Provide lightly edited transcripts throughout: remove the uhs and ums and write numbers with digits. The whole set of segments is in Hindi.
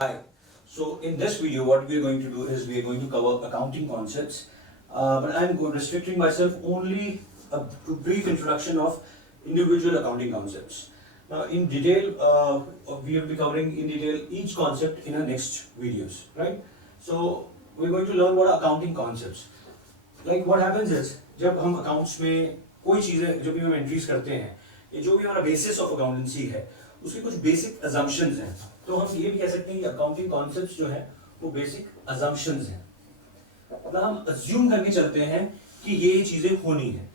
Hi. So in this video, what we are going to do is we are going to cover accounting concepts, but I'm restricting myself only a brief introduction of individual accounting concepts. Now, in detail, we will be covering in detail each concept in our next videos, right? So we're going to learn what are accounting concepts. Like what happens is जब हम accounts में कोई चीज़ें जब भी हम entries करते हैं, ये जो भी हमारा basis of accountancy है, उसके कुछ basic assumptions हैं. तो हम ये भी कह सकते हैं कि accounting concepts जो है वो basic assumptions हैं. मतलब हम assume करके चलते हैं कि ये चीज़ें होनी है.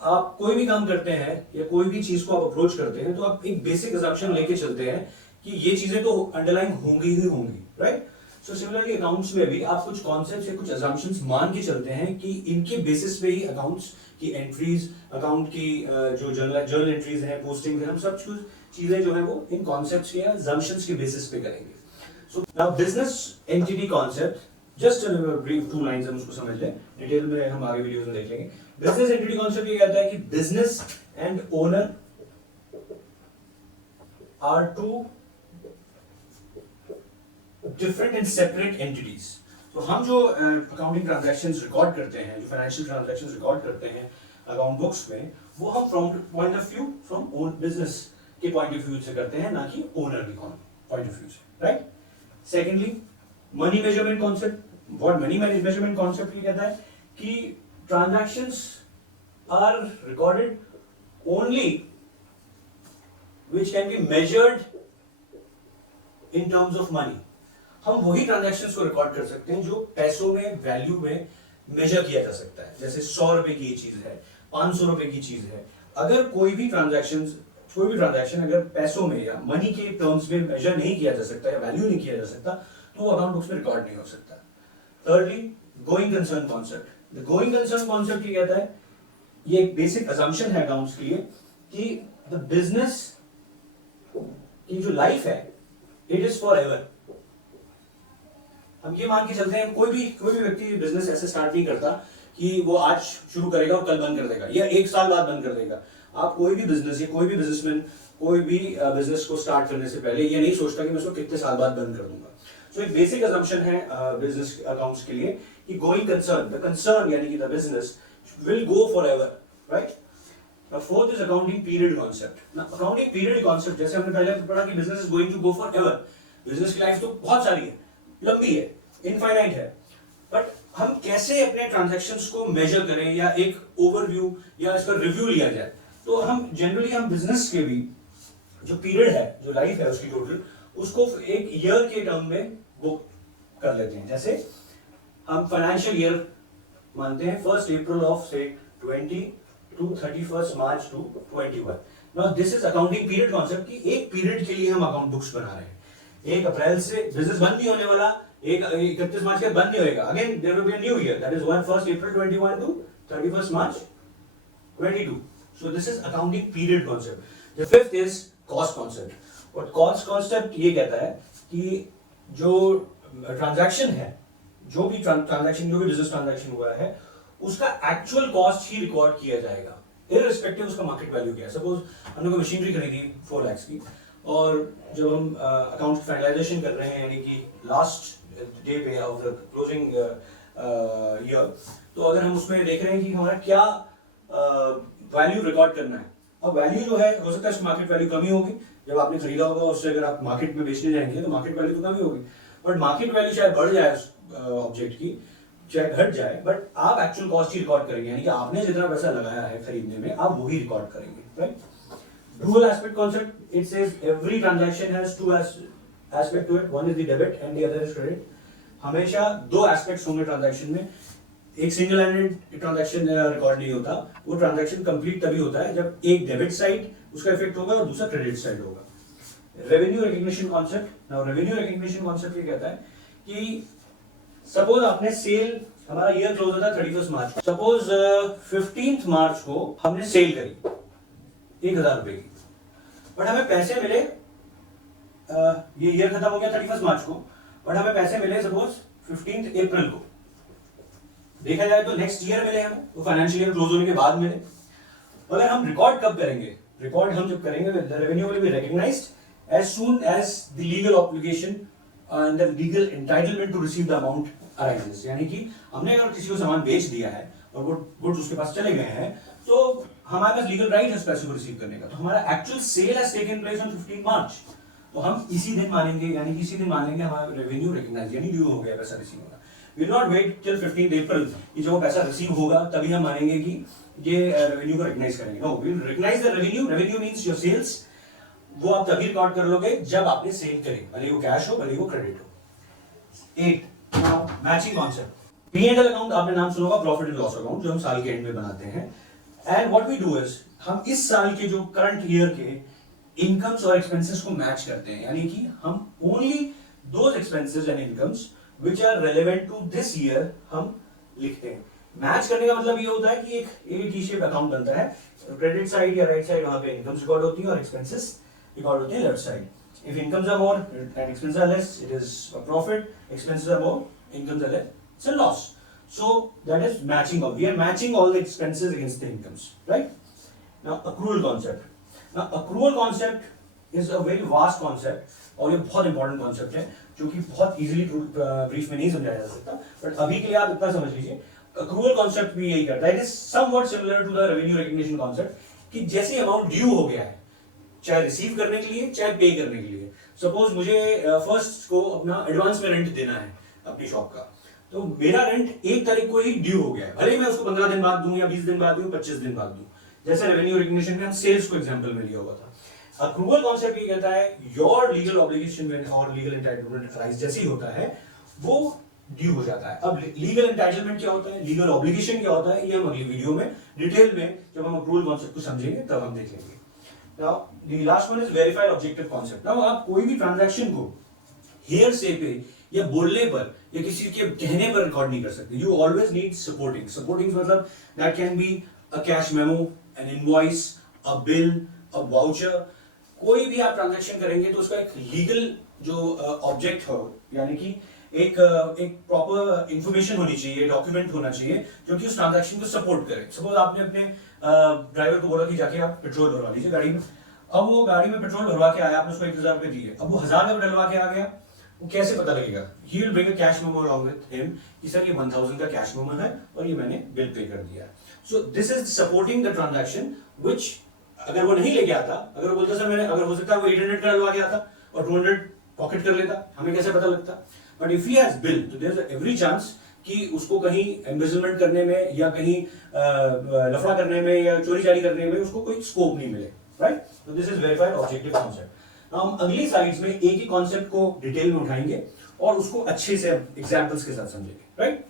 आप कोई भी काम करते हैं या कोई भी चीज़ को आप अप्रोच करते हैं तो आप एक बेसिक assumption लेके चलते हैं कि ये चीज़ें तो अंडरलाइन होंगी ही होंगी, राइट? सो सिमिलरली अकाउंट्स में भी आप कुछ कॉन्सेप्ट्स या कुछ assumptions मान के चलते हैं कि इनके बेसिस पे ही अकाउंट्स की एंट्रीज, अकाउंट की जो जर्नल एंट्रीज हैं, पोस्टिंग हैं, हम सब कुछ चीजें जो है वो इन कॉन्सेप्ट्स के assumptions के बेसिस पे करेंगे. So now business entity concept, just brief 2 lines हम उसको समझ लें, डिटेल में हम आगे वीडियोस में देख लेंगे. बिजनेस एंटिटी कॉन्सेप्ट ये कहता है कि business and owner are two different and separate entities. तो हम जो अकाउंटिंग ट्रांजैक्शंस रिकॉर्ड करते हैं, जो फाइनेंशियल ट्रांजैक्शंस रिकॉर्ड करते हैं अकाउंट बुक्स में, वो हम from point of view from own business के पॉइंट ऑफ व्यू से करते हैं, ना कि ओनर के पॉइंट ऑफ व्यू से, right? Secondly, money measurement concept. What money measurement concept ये कहता है कि transactions are recorded only which can be measured in terms of money. हम वही ट्रांजैक्शंस को रिकॉर्ड कर सकते हैं जो पैसों में, वैल्यू में मेजर किया जा सकता है. जैसे 100 रुपए की चीज है, 500 रुपए की चीज है. अगर कोई भी ट्रांजैक्शन अगर पैसों में या मनी के टर्म्स में मेजर नहीं किया जा सकता या वैल्यू नहीं किया जा सकता तो वो अकाउंट बुक्स में रिकॉर्ड नहीं हो सकता. Thirdly, going concern concept. The going concern concept ये कहता है, ये एक बेसिक असम्पशन है अकाउंट्स के लिए कि द बिजनेस की जो लाइफ है इट इज फॉर एवर. हम ये मान के चलते हैं कोई भी व्यक्ति बिजनेस ऐसे स्टार्ट नहीं करता कि वो आज शुरू करेगा और कल बंद कर देगा या 1 साल बाद बंद कर देगा. आप कोई भी बिजनेस या कोई भी बिजनेसमैन कोई भी बिजनेस को स्टार्ट करने से पहले ये नहीं सोचता कि मैं उसको कितने साल बाद बंद कर दूंगा. सो एक बेसिक असम्पशन है बिजनेस अकाउंट्स के लिए कि गोइंग कंसर्न, द कंसर्न यानी कि the business will go forever, right? Fourth is accounting period concept. Accounting period concept, जैसे हमने पहले पढ़ा कि business is going to go forever. Business की लाइफ तो बहुत सारी है, लंबी है, इनफाइनाइट है, बट हम कैसे अपने ट्रांजैक्शंस को मेजर करें या एक ओवरव्यू या इसका रिव्यू लिया जाए. तो हम जनरली हम बिजनेस के भी जो पीरियड है, जो लाइफ है उसकी टोटल, उसको एक ईयर के टर्म में बुक कर लेते हैं. जैसे हम फाइनेंशियल ईयर मानते हैं 1 अप्रैल ऑफ से 20 to 31 March to 21. Now this is accounting period concept कि एक पीरियड के लिए हम अकाउंट बुक्स बना रहे हैं. 1 अप्रैल से बिजनेस बंद नहीं होने वाला, 31 मार्च के बंद नहीं होएगा. Again there will be a new year, that is 1 April 21 to 31 March 22. So this is accounting period concept. The fifth is cost concept. और कॉस्ट कॉन्सेप्ट ये कहता है कि जो ट्रांजैक्शन है, जो भी बिजनेस ट्रांजैक्शन हुआ है, उसका एक्चुअल कॉस्ट ही रिकॉर्ड किया जाएगा इररिस्पेक्टिव उसका मार्केट वैल्यू क्या है. सपोज हमने कोई मशीनरी खरीदी 4 लाख की, और जब हम अकाउंट फाइनलाइजेशन कर रहे हैं यानी कि लास्ट डे पे ऑफ द क्लोजिंग ईयर, तो अगर हम उसमें देख रहे हैं कि हमारा क्या वैल्यू रिकॉर्ड करना है. अब वैल्यू जो है हो सकता है मार्केट वैल्यू कमी होगी, जब आपने खरीदा होगा उससे अगर आप मार्केट में बेचने जाएंगे तो मार्केट वैल्यू तो कमी होगी, बट मार्केट वैल्यू शायद बढ़ जाए ऑब्जेक्ट की, चाहे घट जाए, बट आप एक्चुअल कॉस्ट ही रिकॉर्ड करेंगे. यानी कि आपने जितना पैसा लगाया है खरीदने में आप वही रिकॉर्ड करेंगे, right? Dual aspect concept, it says every transaction has 2 aspect to it. One is the debit and the other is credit. हमेशा 2 aspects होंगे ट्रांजैक्शन में. एक सिंगल हैंडेड ट्रांजैक्शन रिकॉर्ड नहीं होता, वो ट्रांजैक्शन कंप्लीट तभी होता है जब एक डेबिट साइड उसका इफेक्ट होगा और दूसरा क्रेडिट साइड होगा. Revenue recognition concept. Now revenue recognition concept ये कहता है कि सपोज आपने सेल, हमारा ईयर क्लोज होता है 31 मार्च, सपोज 15 मार्च को हमने सेल करी 1000 रुपए की, बट हमें पैसे मिले, ये ईयर खत्म हो गया 31 मार्च को, बट हमें पैसे मिले सपोज 15 अप्रैल को. देखा जाए तो नेक्स्ट ईयर मिले हमें, तो फाइनेंशियल ईयर क्लोज होने के बाद मिले. अगर हम रिकॉर्ड कब करेंगे, रिकॉर्ड हम जब करेंगे the revenue will be recognised as soon as the legal obligation and the legal entitlement to receive the amount arises. यानी कि हमने अगर किसी को सामान बेच दिया है और वो गुड्स उसके पास चले गए हैं, तो हमारे पास लीगल राइट है उस पैसे को रिसीव करने का। तो हमारा actual sale has taken place on 15 March, तो हम इसी दिन मानेंगे, यानी कि इसी दिन मानेंगे हमारा रेवेन्यू रिकॉग्नाइज, यानी ड्यू हो गया पैसा रिसीव होना। विल नॉट वेट टिल 15 अप्रैल कि जब वो पैसा रिसीव होगा तभी हम मानेंगे कि ये रेवेन्यू को रिकॉग्नाइज करेंगे। No, we will recognise the revenue. Revenue means your sales, वो आप तभी रिकॉर्ड कर लोगे जब आपने सेल करी, भले वो कैश हो भले वो क्रेडिट हो। 8 now matching concept. P&L account आपने नाम सुना होगा, प्रॉफिट एंड लॉस अकाउंट, जो हम साल के एंड में बनाते हैं। And what we do is, हम इस साल के जो करंट ईयर के इनकम्स और एक्सपेंसेस को मैच करते हैं, यानी कि हम only those expenses and incomes which are relevant to this year हम लिखते हैं। मैच करने का मतलब ये होता है कि एक टी शेप अकाउंट बनता है, क्रेडिट साइड या राइट साइड वहां पे इनकम्स रिकॉर्ड होती है और एक्सपेंसेस रिकॉर्ड होते हैं left side. If incomes are more and expenses are less, it is a profit, expenses are more, incomes are less, it's a loss. So that is matching up. We are matching all the expenses against the incomes, right? Now accrual concept. Now accrual concept is a very vast concept और ये बहुत important concept है जो कि बहुत easily brief में नहीं समझाया जा सकता, but अभी के लिए आप इतना समझ लीजिए। accrual concept भी यही करता है, it is somewhat similar to the revenue recognition concept कि जैसे amount due हो गया है, चाहे रिसीव करने के लिए चाहे पे करने के लिए। सपोज मुझे फर्स्ट को अपना एडवांस में रेंट देना है अपनी शॉप का, तो मेरा रेंट 1 तारीख को ही ड्यू हो गया है, भले मैं उसको 15 दिन बाद दूं या 20 दिन बाद दूं, 25 दिन बाद दूं, जैसे रेवेन्यू रिकग्निशन में हम सेल्स को एग्जांपल में लिया हुआ था। अक्रूवल कॉन्सेप्ट ये कहता है योर लीगल ऑब्लिगेशन व्हेन और लीगल एंटाइटलमेंट अराइज जैसे ही होता है वो ड्यू हो जाता है। अब लीगल एंटाइटलमेंट क्या होता है, लीगल ऑब्लिगेशन क्या होता है, ये हम अगली वीडियो में डिटेल में जब हम अक्रूवल कॉन्सेप्ट को समझेंगे तब हम देखेंगे। Now the last one is verified objective concept. Now आप कोई भी ट्रांजैक्शन को हेयर से पे या बोलने पर या किसी के कहने पर रिकॉर्ड नहीं कर सकते। You always need supporting. Supporting मतलब that can be a cash memo, an invoice, a bill, a voucher. कोई भी आप ट्रांजैक्शन करेंगे तो उसका एक लीगल जो ऑब्जेक्ट हो, यानी कि एक प्रॉपर इंफॉर्मेशन होनी चाहिए, डॉक्यूमेंट होना चाहिए जो कि उस ट्रांजैक्शन को सपोर्ट करे। सपोज आपने अपने ड्राइवर को बोला कि जाके आप पेट्रोल भरवा लीजिए गाड़ी में, अब वो गाड़ी में पेट्रोल भरवा के आया, आपने उसको 1000 रुपए दिए, अब वो 1000 रुपए डलवा के आ गया, वो कैसे पता लगेगा? He will bring a cash memo along with him कि सर ये 1000 का कैश मेमो है और ये मैंने बिल पे कर दिया है। So this is supporting the transaction which अगर वो नहीं लेके आता, अगर वो बोलता सर मैंने, अगर हो सकता है वो 800 का डलवा के आता और 200 पॉकेट कर लेता, हमें कैसे पता लगता? But if he has bill, तो there is every chance कि उसको कहीं एम्बेजलमेंट करने में या कहीं लफड़ा करने में या चोरी जारी करने में उसको कोई स्कोप नहीं मिले, right? So this is verified objective concept. हम अगली स्लाइड्स में एक ही कॉन्सेप्ट को डिटेल में उठाएंगे और उसको अच्छे से एग्जांपल्स के साथ समझेंगे, राइट?